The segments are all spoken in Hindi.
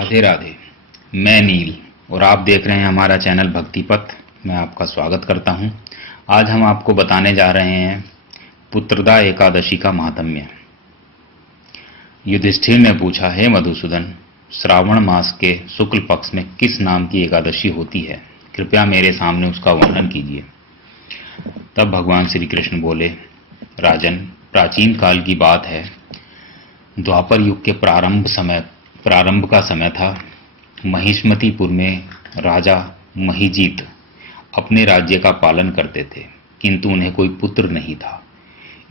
राधे राधे। मैं नील और आप देख रहे हैं हमारा चैनल भक्ति पथ। मैं आपका स्वागत करता हूं। आज हम आपको बताने जा रहे हैं पुत्रदा एकादशी का महात्म्य। युधिष्ठिर ने पूछा, हे मधुसूदन, श्रावण मास के शुक्ल पक्ष में किस नाम की एकादशी होती है? कृपया मेरे सामने उसका वर्णन कीजिए। तब भगवान श्री कृष्ण बोले, राजन, प्राचीन काल की बात है। द्वापर युग के प्रारंभ का समय था। महिष्मतिपुर में राजा महीजीत अपने राज्य का पालन करते थे, किंतु उन्हें कोई पुत्र नहीं था।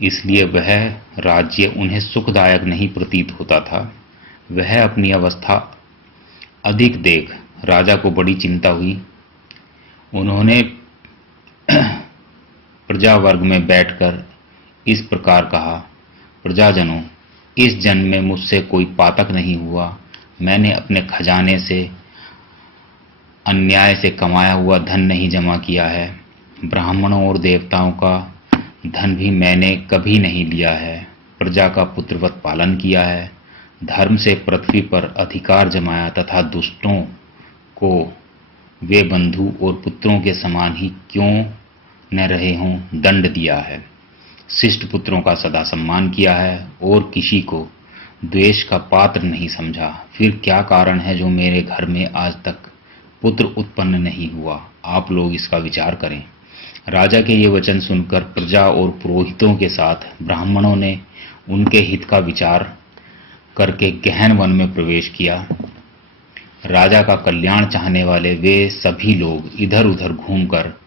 इसलिए वह राज्य उन्हें सुखदायक नहीं प्रतीत होता था। वह अपनी अवस्था अधिक देख राजा को बड़ी चिंता हुई। उन्होंने प्रजा वर्ग में बैठकर इस प्रकार कहा, प्रजाजनों, इस जन्म में मुझसे कोई पातक नहीं हुआ। मैंने अपने खजाने से अन्याय से कमाया हुआ धन नहीं जमा किया है। ब्राह्मणों और देवताओं का धन भी मैंने कभी नहीं लिया है। प्रजा का पुत्रवत पालन किया है। धर्म से पृथ्वी पर अधिकार जमाया तथा दुष्टों को वे बंधु और पुत्रों के समान ही क्यों न रहे हों दंड दिया है। शिष्ट पुत्रों का सदा सम्मान किया है और किसी को द्वेष का पात्र नहीं समझा। फिर क्या कारण है जो मेरे घर में आज तक पुत्र उत्पन्न नहीं हुआ? आप लोग इसका विचार करें। राजा के ये वचन सुनकर प्रजा और पुरोहितों के साथ ब्राह्मणों ने उनके हित का विचार करके गहन वन में प्रवेश किया। राजा का कल्याण चाहने वाले वे सभी लोग इधर उधर घूमकर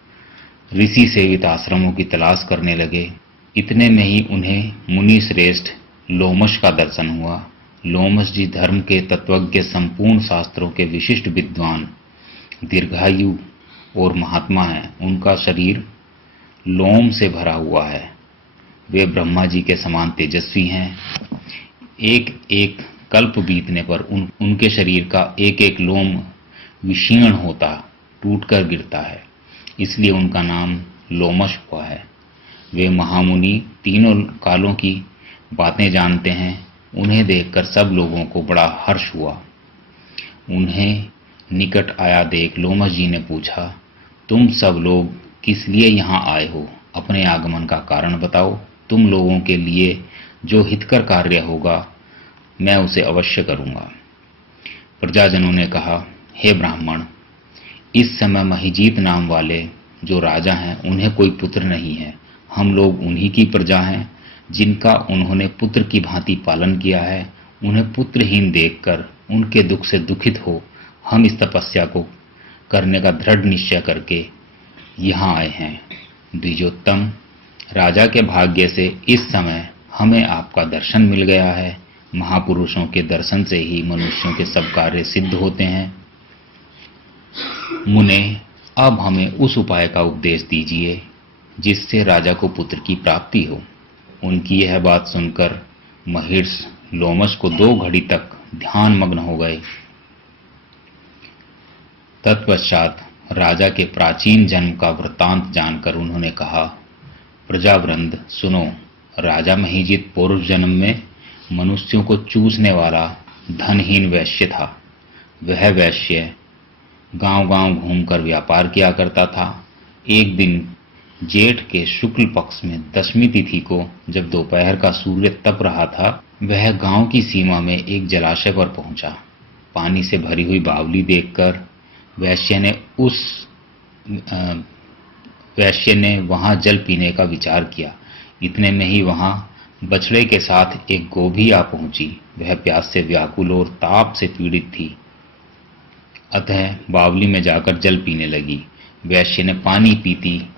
ऋषि सेवित आश्रमों की तलाश करने लगे। इतने में ही उन्हें मुनि श्रेष्ठ लोमश का दर्शन हुआ। लोमश जी धर्म के तत्वज्ञ, संपूर्ण शास्त्रों के विशिष्ट विद्वान, दीर्घायु और महात्मा हैं। उनका शरीर लोम से भरा हुआ है। वे ब्रह्मा जी के समान तेजस्वी हैं। एक एक कल्प बीतने पर उनके शरीर का एक एक लोम विशीर्ण होता, टूटकर गिरता है। इसलिए उनका नाम लोमश हुआ है। वे महामुनि तीनों कालों की बातें जानते हैं। उन्हें देखकर सब लोगों को बड़ा हर्ष हुआ। उन्हें निकट आया देख लोमश जी ने पूछा, तुम सब लोग किस लिए यहाँ आए हो? अपने आगमन का कारण बताओ। तुम लोगों के लिए जो हितकर कार्य होगा मैं उसे अवश्य करूंगा। प्रजाजनों ने कहा, हे ब्राह्मण, इस समय महीजीत नाम वाले जो राजा हैं उन्हें कोई पुत्र नहीं है। हम लोग उन्हीं की प्रजा हैं जिनका उन्होंने पुत्र की भांति पालन किया है। उन्हें पुत्रहीन देखकर उनके दुख से दुखित हो हम इस तपस्या को करने का दृढ़ निश्चय करके यहाँ आए हैं। द्विजोत्तम, राजा के भाग्य से इस समय हमें आपका दर्शन मिल गया है। महापुरुषों के दर्शन से ही मनुष्यों के सब कार्य सिद्ध होते हैं। मुने, अब हमें उस उपाय का उपदेश दीजिए जिससे राजा को पुत्र की प्राप्ति हो। उनकी यह बात सुनकर महर्षि लोमश को 2 घड़ी तक ध्यान मग्न हो गए। तत्पश्चात राजा के प्राचीन जन्म का वृत्तांत जानकर उन्होंने कहा, प्रजावृंद सुनो। राजा महीजीत पूर्व जन्म में मनुष्यों को चूसने वाला धनहीन वैश्य था। वह वैश्य गांव-गांव घूमकर व्यापार किया करता था। एक दिन जेठ के शुक्ल पक्ष में 10वीं तिथि को जब दोपहर का सूर्य तप रहा था, वह गांव की सीमा में एक जलाशय पर पहुंचा। पानी से भरी हुई बावली देखकर वैश्य ने वहां जल पीने का विचार किया। इतने में ही वहां बछड़े के साथ एक गोभी आ पहुंची। वह प्यास से व्याकुल और ताप से पीड़ित थी, अतः बावली में जाकर जल पीने लगी। वैश्य ने पानी पीती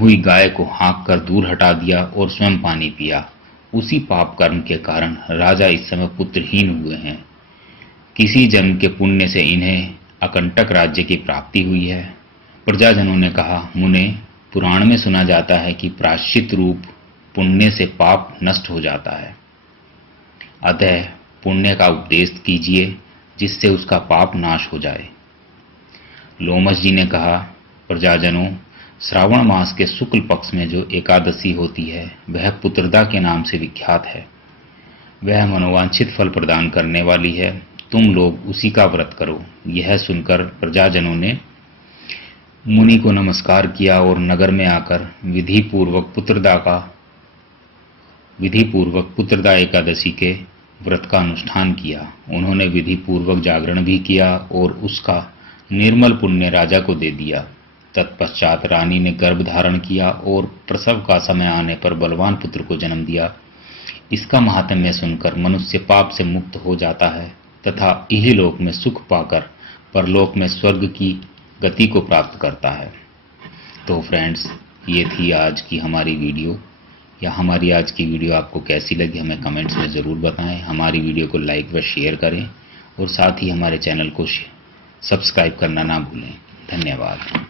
हुई गाय को हाँक कर दूर हटा दिया और स्वयं पानी पिया। उसी पाप कर्म के कारण राजा इस समय पुत्रहीन हुए हैं। किसी जन्म के पुण्य से इन्हें अकंटक राज्य की प्राप्ति हुई है। प्रजाजनों ने कहा, मुने, पुराण में सुना जाता है कि प्रायश्चित रूप पुण्य से पाप नष्ट हो जाता है। अतः पुण्य का उपदेश कीजिए जिससे उसका पाप नाश हो जाए। लोमश जी ने कहा, प्रजाजनों, श्रावण मास के शुक्ल पक्ष में जो एकादशी होती है वह पुत्रदा के नाम से विख्यात है। वह मनोवांछित फल प्रदान करने वाली है तुम लोग उसी का व्रत करो। यह सुनकर प्रजाजनों ने मुनि को नमस्कार किया और नगर में आकर विधि पूर्वक पुत्रदा एकादशी के व्रत का अनुष्ठान किया। उन्होंने विधि पूर्वक जागरण भी किया और उसका निर्मल पुण्य राजा को दे दिया। तत्पश्चात रानी ने गर्भ धारण किया और प्रसव का समय आने पर बलवान पुत्र को जन्म दिया। इसका महात्म्य सुनकर मनुष्य पाप से मुक्त हो जाता है तथा इहलोक में सुख पाकर परलोक में स्वर्ग की गति को प्राप्त करता है। तो फ्रेंड्स, ये थी आज की हमारी वीडियो। या हमारी आज की वीडियो आपको कैसी लगी हमें कमेंट्स में ज़रूर बताएं। हमारी वीडियो को लाइक व शेयर करें और साथ ही हमारे चैनल को सब्सक्राइब करना ना भूलें। धन्यवाद।